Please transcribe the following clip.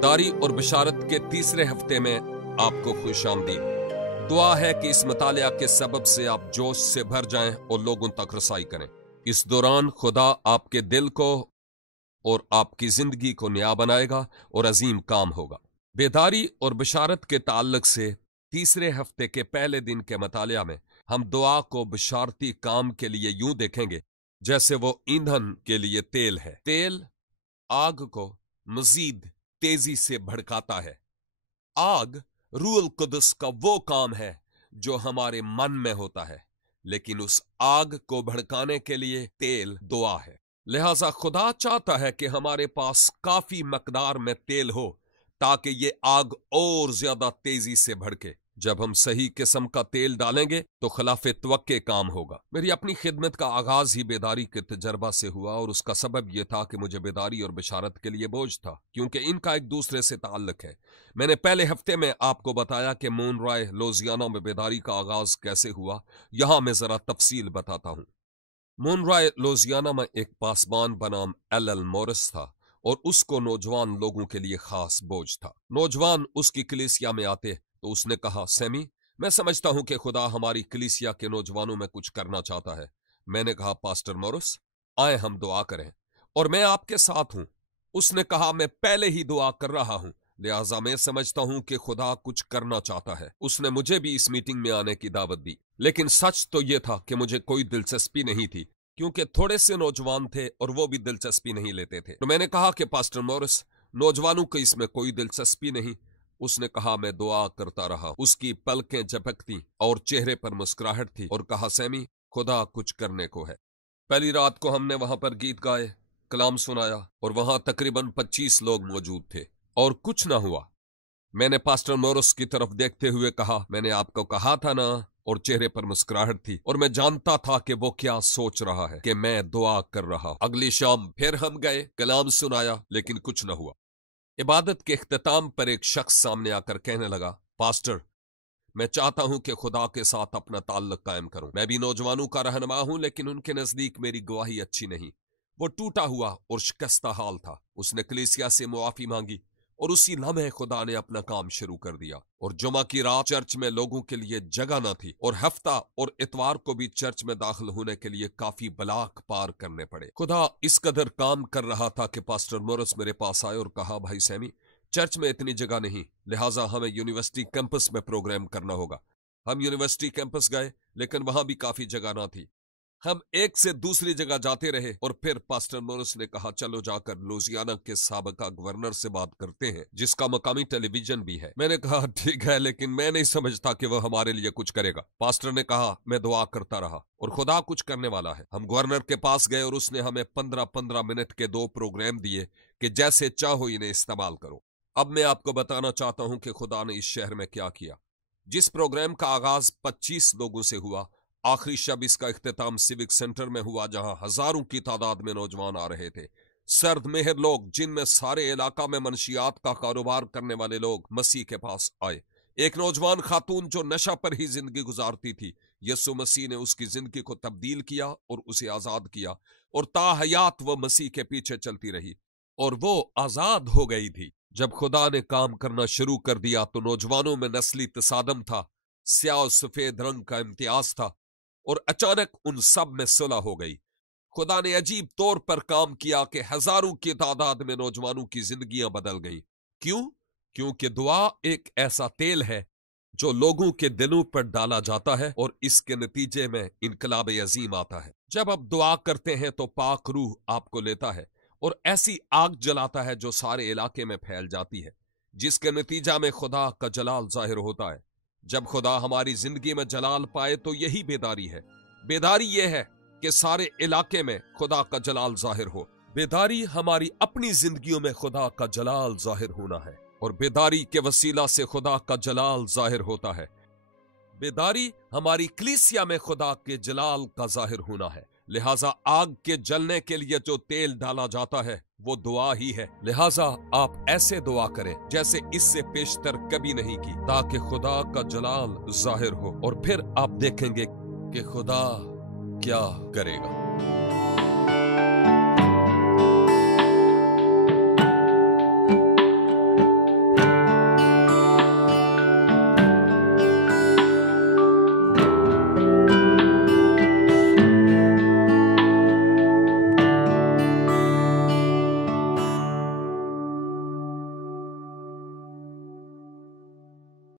बेदारी और बिशारत के तीसरे हफ्ते में आपको खुशामदीद। दुआ है कि इस मुतालिया के सबब से आप जोश से भर जाएं और लोगों तक रसाई करें। इस दौरान खुदा आपके दिल को और आपकी जिंदगी को नया बनाएगा और अजीम काम होगा। बेदारी और बिशारत के ताल्लुक से तीसरे हफ्ते के पहले दिन के मुतालिया में हम दुआ को बिशारती काम के लिए यूं देखेंगे जैसे वो ईंधन के लिए तेल है। तेल आग को मजीद तेजी से भड़काता है। आग रूहुल कुदस का वो काम है जो हमारे मन में होता है, लेकिन उस आग को भड़काने के लिए तेल दुआ है। लिहाजा खुदा चाहता है कि हमारे पास काफी मकदार में तेल हो ताकि ये आग और ज्यादा तेजी से भड़के। जब हम सही किस्म का तेल डालेंगे तो खिलाफे तवक्के काम होगा। मेरी अपनी खिदमत का आगाज ही बेदारी के तजर्बा से हुआ और उसका सबब यह था कि मुझे बेदारी और बिशारत के लिए बोझ था, क्योंकि इनका एक दूसरे से ताल्लुक है। मैंने पहले हफ्ते में आपको बताया कि मोनराय लुजियाना में बेदारी का आगाज कैसे हुआ। यहां मैं जरा तफसील बताता हूं। मोनराय लुजियाना में एक पासबान बनाम एल मोरिस था और उसको नौजवान लोगों के लिए खास बोझ था। नौजवान उसकी कलीसिया में आते तो उसने कहा, सैमी, मैं समझता हूं कि खुदा हमारी कलीसिया के नौजवानों में कुछ करना चाहता है। मैंने कहा, पास्टर मोरिस, आए हम दुआ करें और मैं आपके साथ हूं। उसने कहा, मैं पहले ही दुआ कर रहा हूं, लिहाजा मैं समझता हूं कि खुदा कुछ करना चाहता है। उसने मुझे भी इस मीटिंग में आने की दावत दी, लेकिन सच तो यह था कि मुझे कोई दिलचस्पी नहीं थी, क्योंकि थोड़े से नौजवान थे और वो भी दिलचस्पी नहीं लेते थे। तो मैंने कहा कि पास्टर मोरिस, नौजवानों को इसमें कोई दिलचस्पी नहीं। उसने कहा, मैं दुआ करता रहा। उसकी पलकें झपकती और चेहरे पर मुस्कुराहट थी और कहा, सैमी, खुदा कुछ करने को है। पहली रात को हमने वहां पर गीत गाए, कलाम सुनाया और वहां तकरीबन 25 लोग मौजूद थे और कुछ ना हुआ। मैंने पास्टर मोरिस की तरफ देखते हुए कहा, मैंने आपको कहा था ना, और चेहरे पर मुस्कुराहट थी और मैं जानता था कि वो क्या सोच रहा है कि मैं दुआ कर रहा। अगली शाम फिर हम गए, कलाम सुनाया, लेकिन कुछ न हुआ। इबादत के इख्तिताम पर एक शख्स सामने आकर कहने लगा, पास्टर, मैं चाहता हूं कि खुदा के साथ अपना ताल्लुक कायम करूं। मैं भी नौजवानों का रहनुमा हूं, लेकिन उनके नजदीक मेरी गवाही अच्छी नहीं। वो टूटा हुआ और शिकस्ता हाल था। उसने कलीसिया से मुआफी मांगी और उसी लम्हे खुदा ने अपना काम शुरू कर दिया। और जुमा की रात चर्च में लोगों के लिए जगह न थी और हफ्ता और इतवार को भी चर्च में दाखिल होने के लिए काफी ब्लाक पार करने पड़े। खुदा इस कदर काम कर रहा था कि पास्टर मोरिस मेरे पास आए और कहा, भाई सैमी, चर्च में इतनी जगह नहीं, लिहाजा हमें यूनिवर्सिटी कैंपस में प्रोग्राम करना होगा। हम यूनिवर्सिटी कैंपस गए, लेकिन वहां भी काफी जगह ना थी। हम एक से दूसरी जगह जाते रहे और फिर पास्टर मोरिस ने कहा, चलो जाकर लुजियाना के साबका गवर्नर से बात करते हैं, जिसका मकामी टेलीविजन भी है। मैंने कहा, ठीक है, लेकिन मैं नहीं समझता कि वह हमारे लिए कुछ करेगा। पास्टर ने कहा, मैं दुआ करता रहा और खुदा कुछ करने वाला है। हम गवर्नर के पास गए और उसने हमें 15-15 मिनट के 2 प्रोग्राम दिए कि जैसे चाहो इन्हें इस्तेमाल करो। अब मैं आपको बताना चाहता हूं कि खुदा ने इस शहर में क्या किया। जिस प्रोग्राम का आगाज 25 लोगों से हुआ, आखिरी शब इसका इख्तिताम सिविक सेंटर में हुआ, जहां हजारों की तादाद में नौजवान आ रहे थे। सर्द मेहर लोग, जिनमें सारे इलाका में मनशियात का कारोबार करने वाले लोग, मसीह के पास आए। एक नौजवान खातून जो नशा पर ही जिंदगी गुजारती थी, यीशु मसीह ने उसकी जिंदगी को तब्दील किया और उसे आजाद किया और ताहयात वो मसीह के पीछे चलती रही और वो आजाद हो गई थी। जब खुदा ने काम करना शुरू कर दिया तो नौजवानों में नस्ली तसादम था, स्याह और सफेद रंग का इम्तियाज था और अचानक उन सब में सुलह हो गई। खुदा ने अजीब तौर पर काम किया कि हजारों की तादाद में नौजवानों की जिंदगियां बदल गई। क्यों? क्योंकि दुआ एक ऐसा तेल है जो लोगों के दिलों पर डाला जाता है और इसके नतीजे में इनकलाब अजीम आता है। जब आप दुआ करते हैं तो पाक रूह आपको लेता है और ऐसी आग जलाता है जो सारे इलाके में फैल जाती है, जिसके नतीजा में खुदा का जलाल जाहिर होता है। जब खुदा हमारी जिंदगी में जलाल पाए तो यही बेदारी है। बेदारी यह है कि सारे इलाके में खुदा का जलाल जाहिर हो। बेदारी हमारी अपनी जिंदगियों में खुदा का जलाल जाहिर होना है और बेदारी के वसीला से खुदा का जलाल जाहिर होता है। बेदारी हमारी कलीसिया में खुदा के जलाल का जाहिर होना है। लिहाजा आग के जलने के लिए जो तेल डाला जाता है वो दुआ ही है। लिहाजा आप ऐसे दुआ करें जैसे इससे पेशतर कभी नहीं की, ताकि खुदा का जलाल जाहिर हो और फिर आप देखेंगे कि खुदा क्या करेगा।